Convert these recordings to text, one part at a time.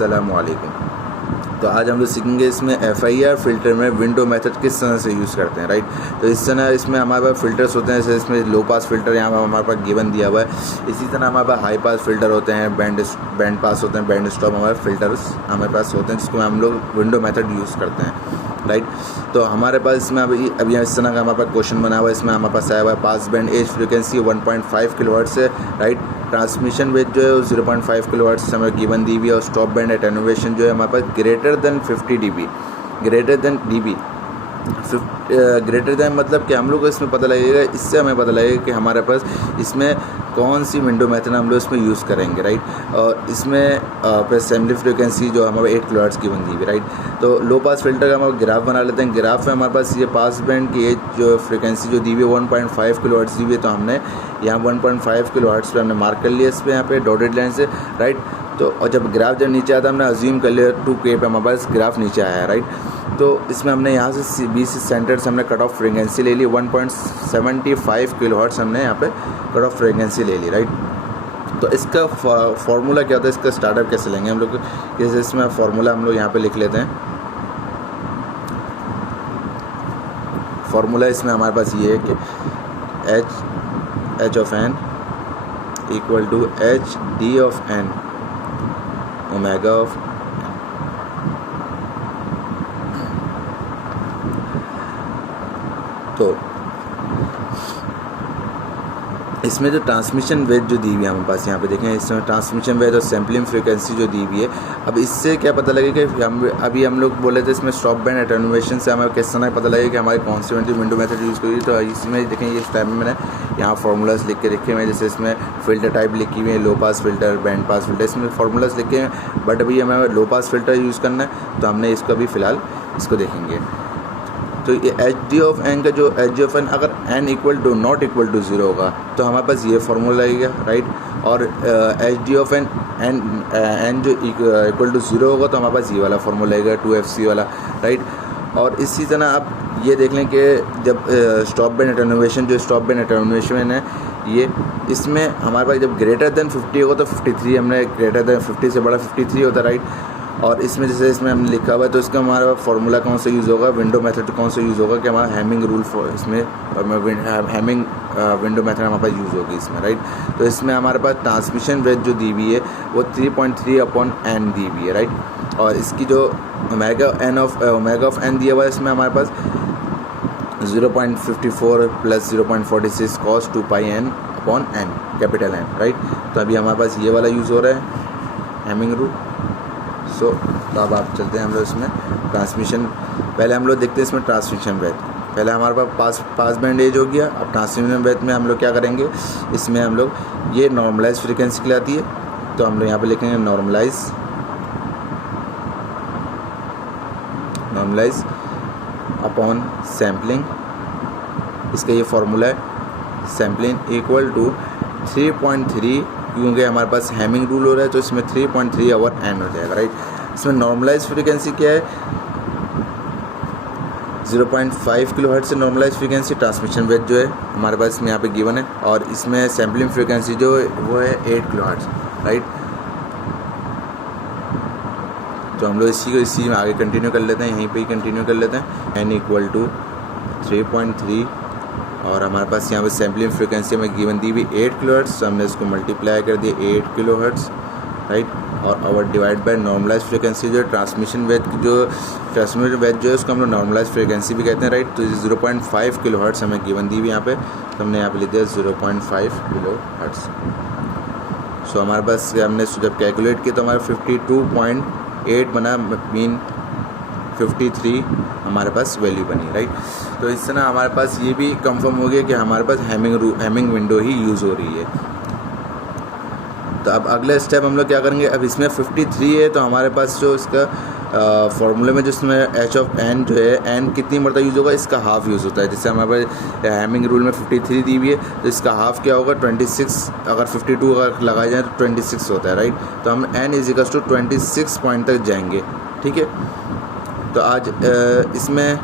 अस्सलामु अलैकुम। तो आज हम लोग सीखेंगे इसमें FIR फ़िल्टर में विंडो मेथड किस तरह से यूज़ करते हैं, राइट। तो इस तरह इसमें हमारे पास फ़िल्टर्स होते हैं, जैसे इसमें लो पास फ़िल्टर यहाँ पर हमारे पास गिवन दिया हुआ है। इसी तरह हमारे पास हाई पास फ़िल्टर होते हैं, बैंड पास होते हैं, बैंड स्टॉप हमारे फ़िल्टर्स हमारे पास होते हैं, जिसको हम लोग विंडो मेथड यूज़ करते हैं, राइट। तो हमारे पास इसमें अभी इस तरह का हमारे पास क्वेश्चन बना हुआ है। इसमें हमारे पास आया हुआ है pass band edge frequency 1.5 kilohertz है, राइट। ट्रांसमिशन वेट जो है वो 0.5 किलोहर्ट्ज़ हमें गिवन दी हुई है, और स्टॉप बैंड एटेन्यूएशन जो है हमारे पास greater than 50 dB, greater than मतलब कि हम लोग को इसमें पता लगेगा, इससे हमें पता लगेगा कि हमारे पास इसमें कौन सी विंडो मेथड हम लोग इसमें यूज़ करेंगे, राइट। और इसमें असेंबली फ्रिक्वेंसी जो हमारे 8 किलोहर्ट्ज़ की बन दी हुई, राइट। तो लो पास फिल्टर का हम ग्राफ बना लेते हैं। ग्राफ में हमारे पास ये पास बैंड की जो फ्रिक्वेंसी जो दी हुई है 1.5 किलोहर्ट्ज़ दी हुई है, तो हमने यहाँ 1.5 किलोहर्ट्ज़ पे हमने मार्क कर लिया इस पर यहाँ पे डॉटेड लाइन से, राइट। तो और जब ग्राफ जब नीचे आता हमने अज्यूम कर लिया 2K पे हमारे पास ग्राफ नीचे आया है, राइट। तो इसमें हमने यहाँ से B से सेंटर से हमने कट ऑफ फ्रीक्वेंसी ले ली 1.75 किलोहर्ट्ज़ हमने यहाँ पे कट ऑफ फ्रीक्वेंसी ले ली, राइट। तो इसका फार्मूला क्या होता है, इसका स्टार्टअप कैसे लेंगे हम लोग, जैसे इसमें फार्मूला हम लोग यहाँ पे लिख लेते हैं। फार्मूला इसमें हमारे पास ये है कि H of n equal to H D of n omega of तो इसमें जो ट्रांसमिशन वेट जो दी हुई है हमारे पास यहाँ पे देखें, इसमें ट्रांसमिशन वेट और सैम्पलिंग फ्रीक्वेंसी जो दी हुई है। अब इससे क्या पता लगेगा कि हम लोग बोले थे इसमें स्टॉप बैंड एटेन्यूएशन से हमें किस तरह पता लगेगा कि हमारी कौन सी विंडो मेथड यूज़ करी। तो इसमें देखें इस टाइम में मैंने यहाँ फार्मूलाज लिख के रखे हुए हैं, जैसे इसमें फ़िल्टर टाइप लिखी हुई है, low pass filter, band pass filter, इसमें फार्मूलाज लिखे हैं। बट अभी हमें लो पास फ़िल्टर यूज़ करना है, तो हमने इसको अभी फ़िलहाल इसको देखेंगे। तो ये HD ऑफ n का जो HD ऑफ n अगर n equal to not equal to 0 होगा तो हमारे पास ये फार्मूला लगेगा, राइट। और HD ऑफ n जो इक्वल टू 0 होगा तो हमारे पास ये वाला फार्मूला लगेगा 2FC वाला, राइट। और इसी तरह आप ये देख लें कि जब स्टॉप बैंड एटेन्यूएशन है ये, इसमें हमारे पास जब ग्रेटर देन 50 होगा तो 53 हमने ग्रेटर देन 50 से बड़ा 53 होता है, राइट। और इसमें जैसे इसमें हमने लिखा हुआ है, तो इसका हमारा फार्मूला कौन सा यूज़ होगा, विंडो मेथड कौन सा यूज़ होगा कि हमारा हैमिंग रूल इसमें हैमिंग विंडो मेथड हमारे पास यूज़ होगी इसमें, राइट। तो इसमें हमारे पास ट्रांसमिशन रेट जो दी हुई है वो 3.3/n दी हुई है, राइट। और इसकी जो ओमेगा ऑफ n दिया हुआ है, इसमें हमारे पास 0.54 plus 0.46 cos 2πn/n capital N, right. तो अभी हमारे पास ये वाला यूज़ हो रहा है हैमिंग रूल। तो अब आप चलते हैं हम लोग इसमें ट्रांसमिशन, पहले हम लोग देखते हैं इसमें ट्रांसमिशन वेट। पहले हमारे पास बैंड एज हो गया। अब ट्रांसमिशन वेट में हम लोग क्या करेंगे, इसमें हम लोग ये नॉर्मलाइज फ्रीक्वेंसी कहलाती है, तो हम लोग यहाँ पे लिखेंगे नॉर्मलाइज अपॉन सैम्पलिंग। इसका ये फार्मूला है, सैम्पलिंग इक्वल टू 3.3, क्योंकि हमारे पास हैमिंग रूल हो रहा है तो इसमें 3.3/n हो जाएगा, राइट। इसमें नॉर्मलाइज फ्रीक्वेंसी क्या है, 0.5 किलोहर्ट्ज़ से नॉर्मलाइज फ्रीक्वेंसी। ट्रांसमिशन वेट जो है हमारे पास इसमें यहाँ पे गिवन है, और इसमें सैम्पलिंग फ्रीक्वेंसी जो है वो है 8 किलोहर्ट्ज़, राइट। तो हम लोग इसी में आगे कंटिन्यू कर लेते हैं, यहीं पे ही कंटिन्यू कर लेते हैं। n इक्वल टू 3.3, और हमारे पास यहाँ पे सैम्पलिंग फ्रीक्वेंसी में गिवन दी हुई 8 किलोहर्ट्ज़, हमने इसको मल्टीप्लाई कर दिया 8 किलोहर्ट्ज़, राइट। और और डिवाइड बाय नॉर्मलाइज फ्रीक्वेंसी जो ट्रांसमिशन वेट जो है उसको हम लोग नॉर्मलाइज फ्रीक्वेंसी भी कहते हैं, राइट। तो 0.5 किलोहर्ट्ज़ हमें गिवन दी हुई यहाँ पे, तो हमने यहाँ पे लिख दिया 0.5 किलोहर्ट्ज़। सो हमारे पास हमने जब कैलकुलेट किया तो हमारा 52.8 बना, मीन 53 हमारे पास वैल्यू बनी, राइट। तो इस तरह हमारे पास ये भी कंफर्म हो गया कि हमारे पास हैमिंग विंडो ही यूज़ हो रही है। तो अब अगला स्टेप हम लोग क्या करेंगे, अब इसमें 53 है तो हमारे पास जो इसका फार्मूले में जो इसमें H ऑफ n जो है n कितनी मरतबा यूज़ होगा, इसका हाफ यूज़ होता है। जैसे हमारे पास हैमिंग रूल में 53 दी हुई है तो इसका हाफ क्या होगा 26, अगर 52 अगर लगाया जाए तो 26 होता है, राइट। तो हम n = 26 पॉइंट तक जाएंगे, ठीक है। तो आज इसमें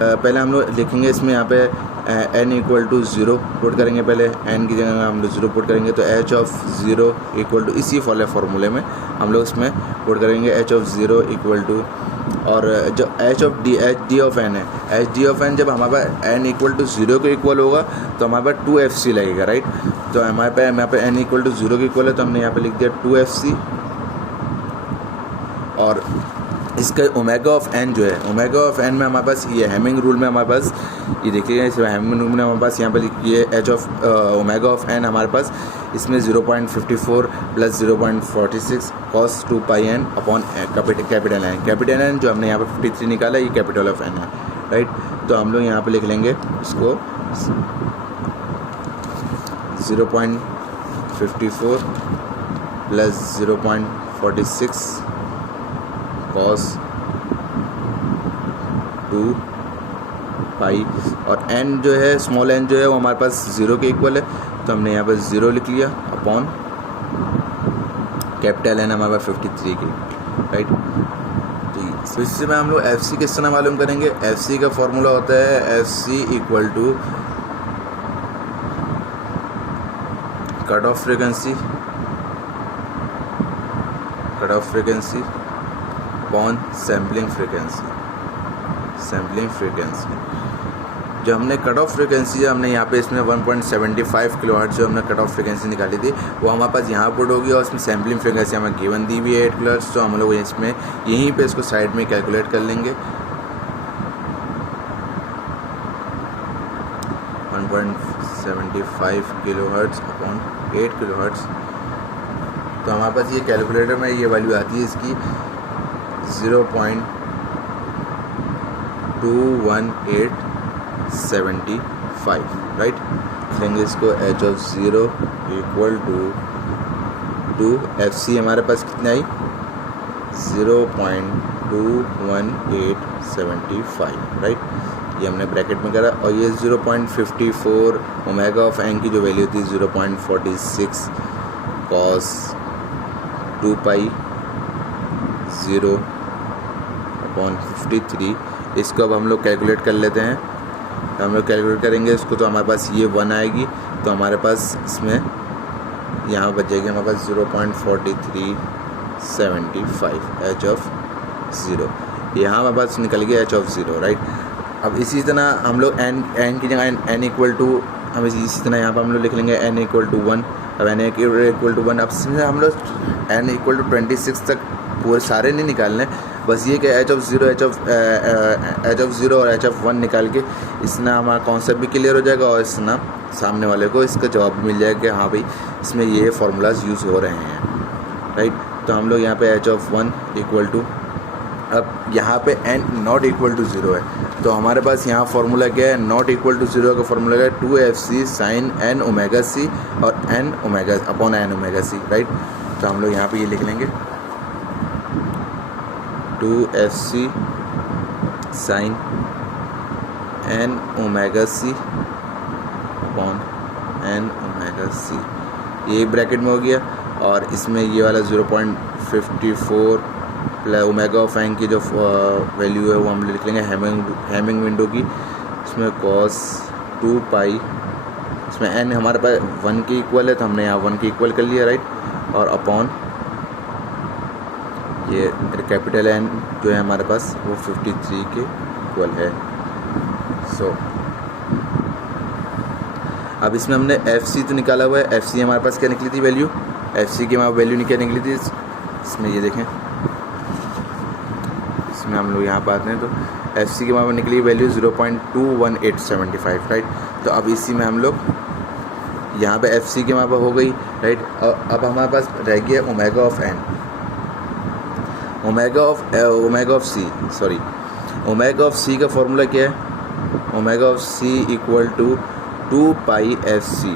पहले हम लोग लिखेंगे इसमें यहाँ पे n इक्वल टू 0 पुट करेंगे, पहले n की जगह हम लोग 0 पुट करेंगे तो h ऑफ 0 इक्वल टू इसी वाले फार्मूले में हम लोग इसमें पुट करेंगे h ऑफ 0 इक्वल टू, और जो h डी ऑफ n है, h डी ऑफ n जब हमारे पास n इक्वल टू 0 के इक्वल होगा तो हमारे पास 2fc लगेगा, राइट। तो हमारे पास यहाँ पे n इक्वल टू 0 के इक्वल है तो हमने यहाँ पे लिख दिया 2fc, और इसका ओमेगा ऑफ n जो है, ओमेगा ऑफ n में हमारे पास ये हैमिंग रूल में हमारे पास ये देखिएगा, इस हैमिंग रूल में हमारे पास यहाँ पे लिखिए h of omega of n हमारे पास इसमें 0.54 प्लस 0.46 cos 2 पाई n upon capital n, capital n जो हमने यहाँ पे 53 निकाला ये कैपिटल ऑफ n है, राइट। तो हम लोग यहाँ पे लिख लेंगे इसको 0.54 प्लस 0.46 cos 2 पाई, और n जो है स्मॉल n जो है वो हमारे पास 0 के इक्वल है तो हमने यहाँ पर 0 लिख लिया अपॉन कैपिटल n हमारे पास 53 की, राइट। तो इससे में हम लोग FC किस तरह मालूम करेंगे, FC का फॉर्मूला होता है FC equal to cut off frequency upon sampling frequency. जो हमने कट ऑफ फ्रीक्वेंसी हमने यहाँ पे इसमें 1.75 किलोहर्ट्ज़ जो हमने कट ऑफ फ्रीक्वेंसी निकाली थी वो हमारे पास यहाँ पुट होगी, और उसमें सैम्पलिंग फ्रीक्वेंसी हमें गिवन दी हुई है 8 किलोहर्ट्ज़, तो हम लोग इसमें यहीं पे इसको साइड में कैलकुलेट कर लेंगे 1.75 किलोहर्ट्ज़ अपॉन 8 किलोहर्ट्ज़। तो हमारे पास ये कैलकुलेटर में ये वैल्यू आती है इसकी 0.21875, राइट। लेंगे इसको h of 0 equal to FC हमारे पास कितना आई 0.21875, राइट। ये हमने ब्रैकेट में करा, और ये 0.54 ओमेगा ऑफ n की जो वैल्यू थी 0.46 cos 2 पाई 0 अपॉन 53, इसको अब हम लोग कैलकुलेट कर लेते हैं। तो हम लोग कैलकुलेट करेंगे इसको तो हमारे पास ये 1 आएगी, तो हमारे पास इसमें यहाँ बच जाएगी हमारे पास 0.4375 h ऑफ 0, यहाँ हमारे पास निकल गया h ऑफ 0, राइट। अब इसी तरह हम लोग n की जगह n इक्वल टू हम इसी तरह यहाँ पर हम लोग लिख लेंगे n इक्वल टू 1। अब n इक्वल टू 1, अब हम लोग n इक्वल टू 26 तक पूरे सारे नहीं निकालने, बस ये कि h ऑफ 0 h ऑफ 0 और h ऑफ 1 निकाल के इसमें हमारा कॉन्सेप्ट भी क्लियर हो जाएगा, और इसना सामने वाले को इसका जवाब भी मिल जाएगा कि हाँ भाई इसमें ये फार्मूलाज यूज़ हो रहे हैं, राइट। तो हम लोग यहाँ पे h ऑफ 1 इक्वल टू, अब यहाँ पे n नॉट इक्वल टू 0 है तो हमारे पास यहाँ फार्मूला क्या है, नॉट इक्वल टू 0 का फार्मूला क्या है 2fc sine n omega c और n omega upon n omega c, right. तो हम लोग यहाँ पे ये लिख लेंगे 2fc sine n omega c upon n omega c, ये ब्रैकेट में हो गया, और इसमें ये वाला 0.54 प्लस ओमेगा ऑफ n की जो वैल्यू है वो हम लिख लेंगे हैमिंग विंडो की, इसमें cos 2 पाई, इसमें n हमारे पास 1 के इक्वल है तो हमने यहाँ 1 के इक्वल कर लिया, राइट। और अपॉन ये कैपिटल N जो है हमारे पास वो 53 के इक्वल है। सो अब इसमें हमने FC तो निकाला हुआ है, FC हमारे पास क्या निकली थी वैल्यू, FC की हमारी वैल्यू क्या निकली थी इसमें, ये देखें इसमें हम लोग यहाँ पर आते हैं तो FC की हमारे निकली वैल्यू 0.21875, राइट। तो अब इसी में हम लोग यहाँ पे FC की हमारे पास हो गई, राइट। अब हमारे पास रह गया omega of n, omega of C का फॉर्मूला क्या है, omega of C equal to 2 pi FC,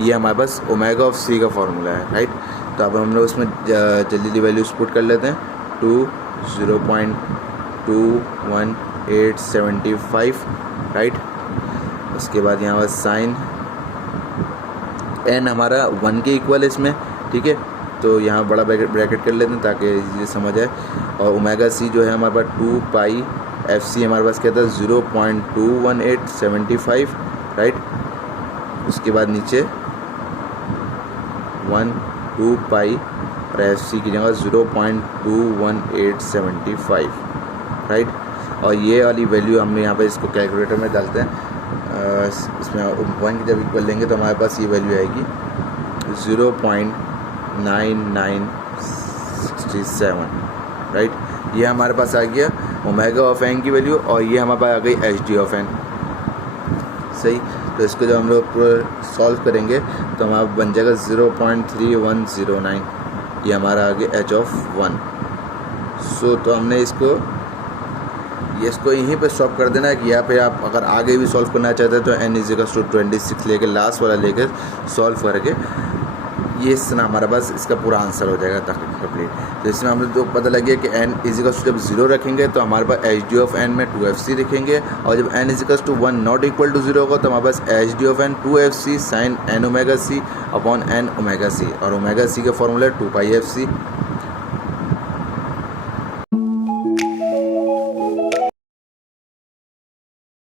ये हमारे पास ओमेगा ऑफ C का फॉर्मूला है, राइट। तो अब हम लोग उसमें जल्दी वैल्यूज पुट कर लेते हैं 0.21875, राइट। उसके बाद यहाँ पर साइन n हमारा 1 के इक्वल है इसमें, ठीक है। तो यहाँ बड़ा ब्रैकेट कर लेते हैं ताकि ये समझ आए, और ओमेगा C जो है हमारे पास 2 पाई एफ सी हमारे पास क्या था 0.21875, राइट। उसके बाद नीचे 1 2 पाई और एफ सी की जगह 0.21875, राइट। और ये वाली वैल्यू हमने यहाँ पे इसको कैलकुलेटर में डालते हैं, इसमें 1 की जब इक्वल लेंगे तो हमारे पास ये वैल्यू आएगी 0.9967, राइट। ये हमारे पास आ गया ओमेगा ऑफ एन की वैल्यू, और ये हमारे पास आ गई एच डी ऑफ एन, सही। तो इसको जब हम लोग सॉल्व करेंगे तो हमारा बन जाएगा 0.3109, ये हमारा आ गया एच ऑफ 1। सो तो हमने इसको यहीं पे स्टॉप कर देना है कि यहाँ पे आप अगर आगे भी सॉल्व करना चाहते हैं तो n = 26 लेके लास्ट वाला लेके सॉल्व करके ये इससे हमारे पास इसका पूरा आंसर हो जाएगा कंप्लीट। तो इसमें हमें तो पता लग गया कि n = जब 0 रखेंगे तो हमारे पास एच डी ऑफ एन में 2fc लिखेंगे, और जब n = 1 नॉट इक्वल टू 0 होगा तो हमारे पास H D of N 2fc sin n omega c upon n omega c, और ओमेगा c का फॉर्मूला 2πfc।